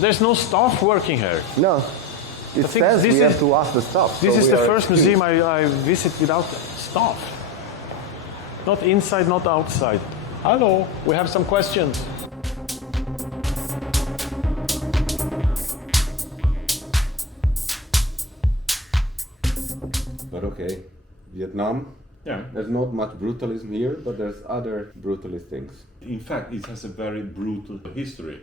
There's no staff working here. No. It says we have to ask the staff. This is the first museum I visit without staff. Not inside, not outside. Hello, we have some questions. But okay, Vietnam. Yeah. There's not much brutalism here, but there's other brutalist things. In fact, it has a very brutal history.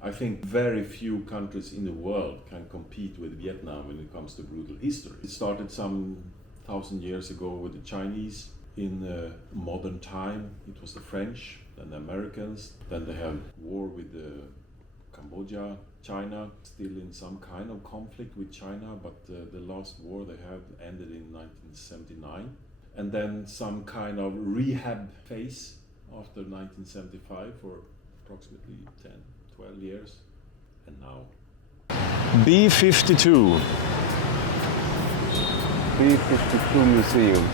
I think very few countries in the world can compete with Vietnam when it comes to brutal history. It started some 1,000 years ago with the Chinese. In modern time, it was the French, then the Americans. Then they have war with Cambodia, China, still in some kind of conflict with China, but the last war they had ended in 1979. And then some kind of rehab phase after 1975 for approximately 10, 12 years. And now. B52. B52 Museum.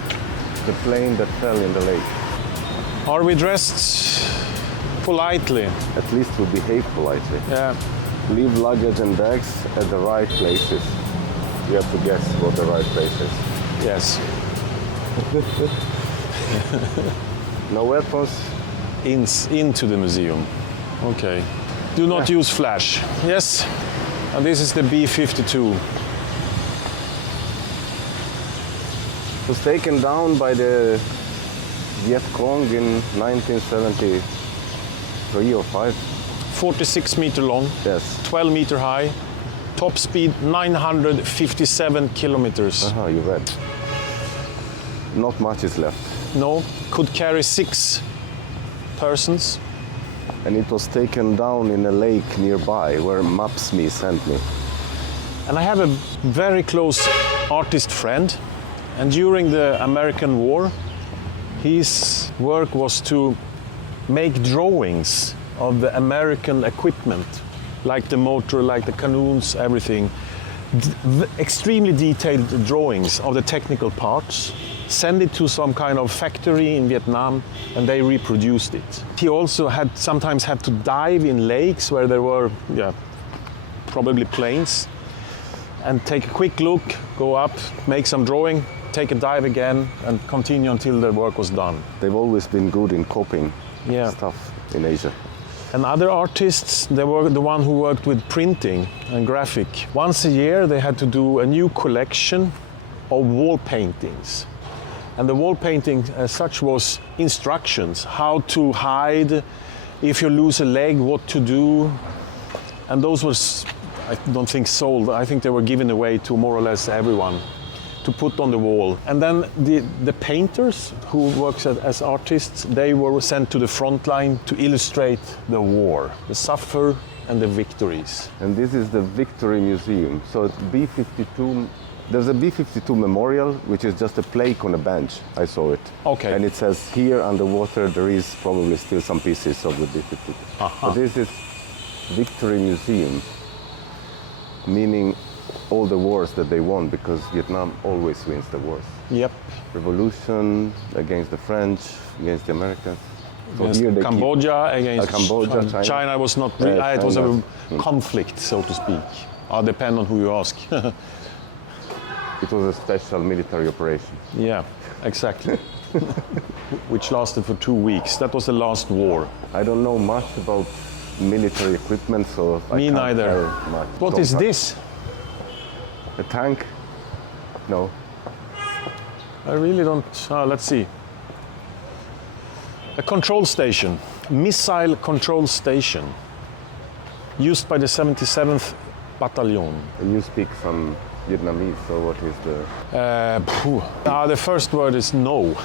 The plane that fell in the lake. Are we dressed politely? At least we behave politely. Yeah. Leave luggage and bags at the right places. You have to guess what the right place is. Yes. No weapons. Into the museum. Okay. Do not use flash. Yes. And this is the B52. It was taken down by the Viet Cong in 1973 or 5. 46 meter long. Yes. 12 meter high. Top speed 957 kilometers. You read. Not much is left. No, could carry 6 persons. And it was taken down in a lake nearby where Mapsme sent me. And I have a very close artist friend. And during the American War, his work was to make drawings of the American equipment, like the motor, like the cannons, everything. Extremely detailed drawings of the technical parts. Send it to some kind of factory in Vietnam, and they reproduced it. He also sometimes had to dive in lakes where there were, probably planes, and take a quick look, go up, make some drawing, take a dive again, and continue until the work was done. They've always been good in copying stuff in Asia. And other artists, they were the one who worked with printing and graphic. Once a year they had to do a new collection of wall paintings. And the wall painting as such was instructions, how to hide, if you lose a leg, what to do. And those were, I don't think sold, I think they were given away to more or less everyone to put on the wall. And then the painters who worked as artists, they were sent to the front line to illustrate the war, the suffer and the victories. And this is the Victory Museum. So it's B52, there's a B52 memorial, which is just a plaque on a bench. I saw it. Okay. And it says here underwater there is probably still some pieces of the B52. But this is Victory Museum, meaning all the wars that they won, because Vietnam always wins the wars. Yep. Revolution against the French, against the Americans. So against here Cambodia, against Cambodia, China was not, it was a conflict, so to speak. Depend on who you ask. It was a special military operation. Yeah, exactly. Which lasted for 2 weeks. That was the last war. I don't know much about military equipment, so Me I can't neither. tell much. What is this? A tank? No. I really don't. Let's see. A control station, missile control station, used by the 77th Battalion. You speak some Vietnamese, so what is the... The first word is no.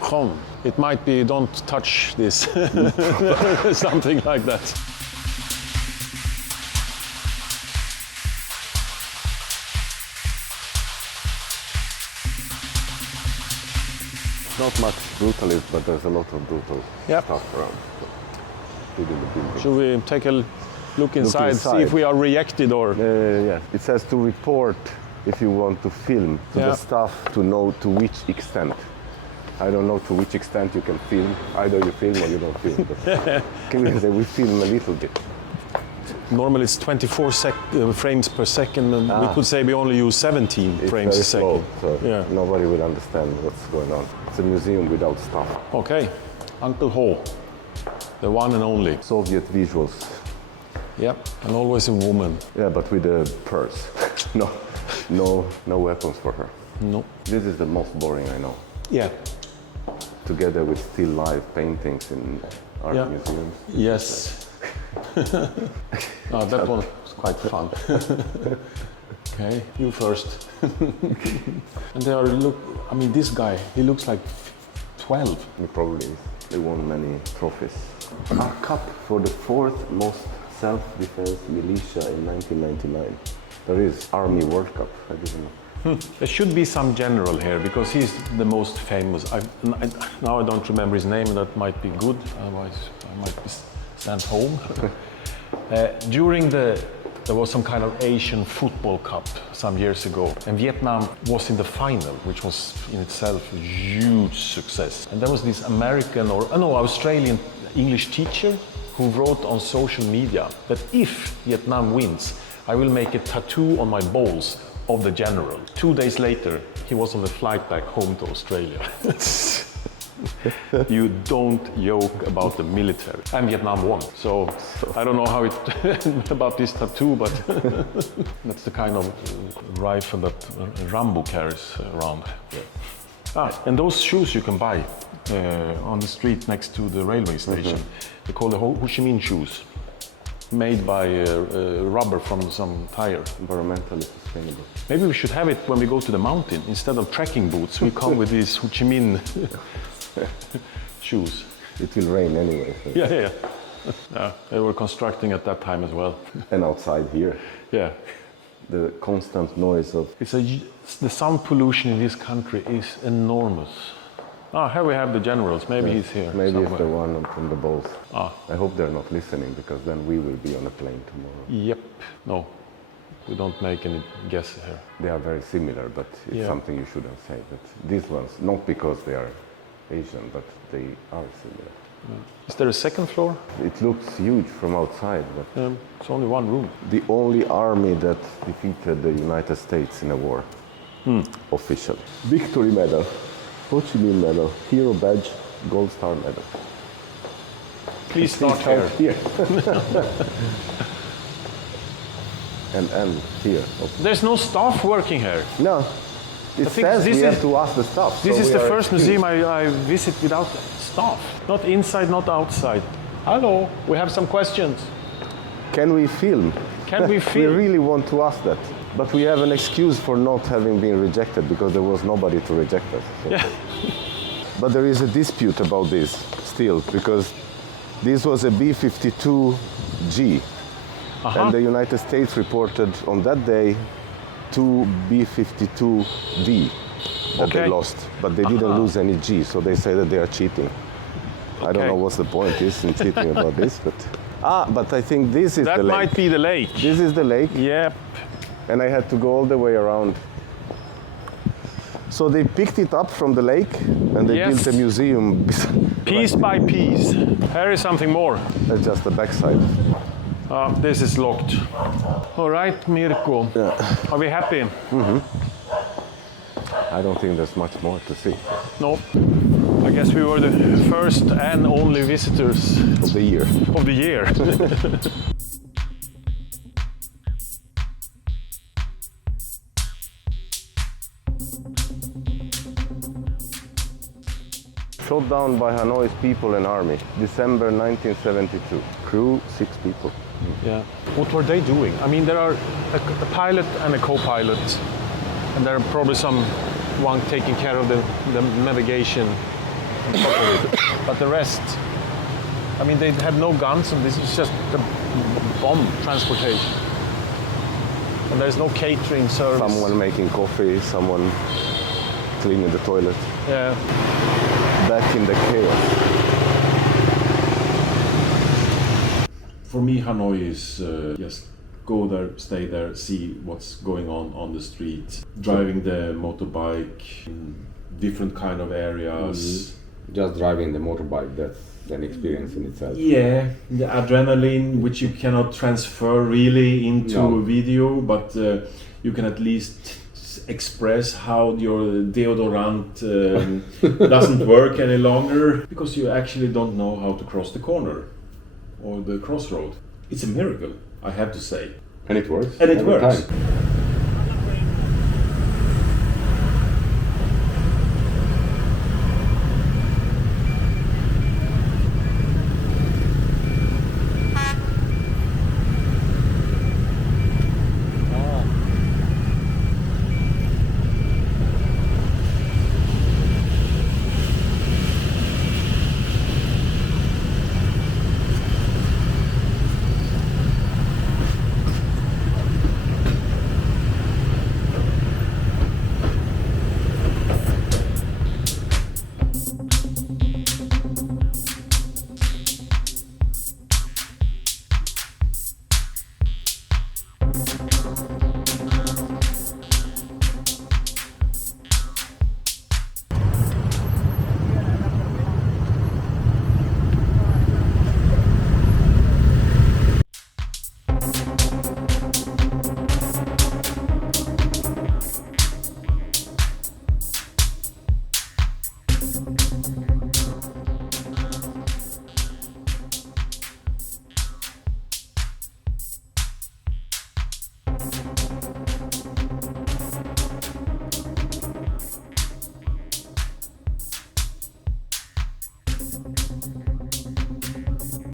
Không. It might be don't touch this, something like that. Not much brutalist, but there's a lot of brutal stuff around. Within the building. Should we take a look inside, see if we are rejected or... Yeah, it says to report if you want to film, to the staff to know to which extent. I don't know to which extent you can film. Either you film or you don't film. But can we say we film a little bit? Normally it's 24 frames per second, and we could say we only use 17 It's frames a very slow, second. so Yeah. nobody will understand what's going on. It's a museum without stuff. Okay, Uncle Ho, the one and only. Soviet visuals. Yep, and always a woman. Yeah, but with a purse. No weapons for her. No. This is the most boring I know. Yeah. Together with still life paintings in art Yeah. museums. Yes. That one was quite fun. Okay, you first. And they are this guy, he looks like 12. He probably is. They won many trophies. A cup for the fourth most self-defense militia in 1999. There is Army World Cup. I didn't know. There should be some general here because he's the most famous. Now I don't remember his name, and that might be good. Otherwise, I might be sent home. There was some kind of Asian football cup some years ago, and Vietnam was in the final, which was in itself a huge success. And there was this Australian English teacher who wrote on social media that if Vietnam wins, I will make a tattoo on my balls of the general. 2 days later, he was on the flight back home to Australia. You don't joke about the military. And Vietnam won. So I don't know how it about this tattoo, but that's the kind of rifle that Rambo carries around. And those shoes you can buy on the street next to the railway station. They call the Ho Chi Minh shoes, made by rubber from some tire. Environmentally sustainable. Maybe we should have it when we go to the mountain. Instead of trekking boots, we come with these Ho Chi Minh shoes. It will rain anyway. So. Yeah. They were constructing at that time as well. And outside here. Yeah. The constant noise of... The sound pollution in this country is enormous. Here we have the generals. Maybe he's here. Maybe somewhere. it's the one from the balls. I hope they're not listening, because then we will be on a plane tomorrow. Yep. No, we don't make any guesses here. They are very similar, but it's something you shouldn't say. But these ones, not because they are Asian, but they are similar. Is there a second floor? It looks huge from outside, but It's only one room. the only army that defeated the United States in a war, official. Victory Medal, Ho Chi Minh Medal, Hero Badge, Gold Star Medal. Please start here. And here. There's no staff working here. No, it think says this we is- have to ask the staff. This so is we the are first excused. museum I visit without staff. Not inside, not outside. Hello, we have some questions. Can we film? Can we We film? really want to ask that. But we have an excuse for not having been rejected, because there was nobody to reject us. So. Yeah. But there is a dispute about this still, because this was a B52G. And the United States reported on that day 2 B52D that they Okay. lost. But they didn't lose any G, so they say that they are cheating. I don't Okay. know what's the point is in cheating about this, but... but I think this is That the lake. might be the lake. This is the lake. Yep. And I had to go all the way around. So they picked it up from the lake and they Yes. built a museum. Piece by piece. Here is something more. That's just the backside. This is locked. All right, Mirko. Are we happy? I don't think there's much more to see No. I guess we were the first and only visitors of the year. of the year. Shot down by Hanoi's people and army, December 1972. Crew 6 people. Yeah. What were they doing? I mean, there are a pilot and a co-pilot, and there are probably one taking care of the navigation. But the rest, I mean, they had no guns, and this is just the bomb transportation. And there's no catering service. Someone making coffee, someone cleaning the toilet. Yeah. Back in the chaos. For me, Hanoi is just go there, stay there, see what's going on the street, driving the motorbike in different kind of areas, just driving the motorbike, that's an experience in itself. Yeah, the adrenaline, which you cannot transfer really into No. a video, but you can at least express how your deodorant doesn't work any longer because you actually don't know how to cross the corner or the crossroad. It's a miracle, I have to say. And it works. And it every works. time.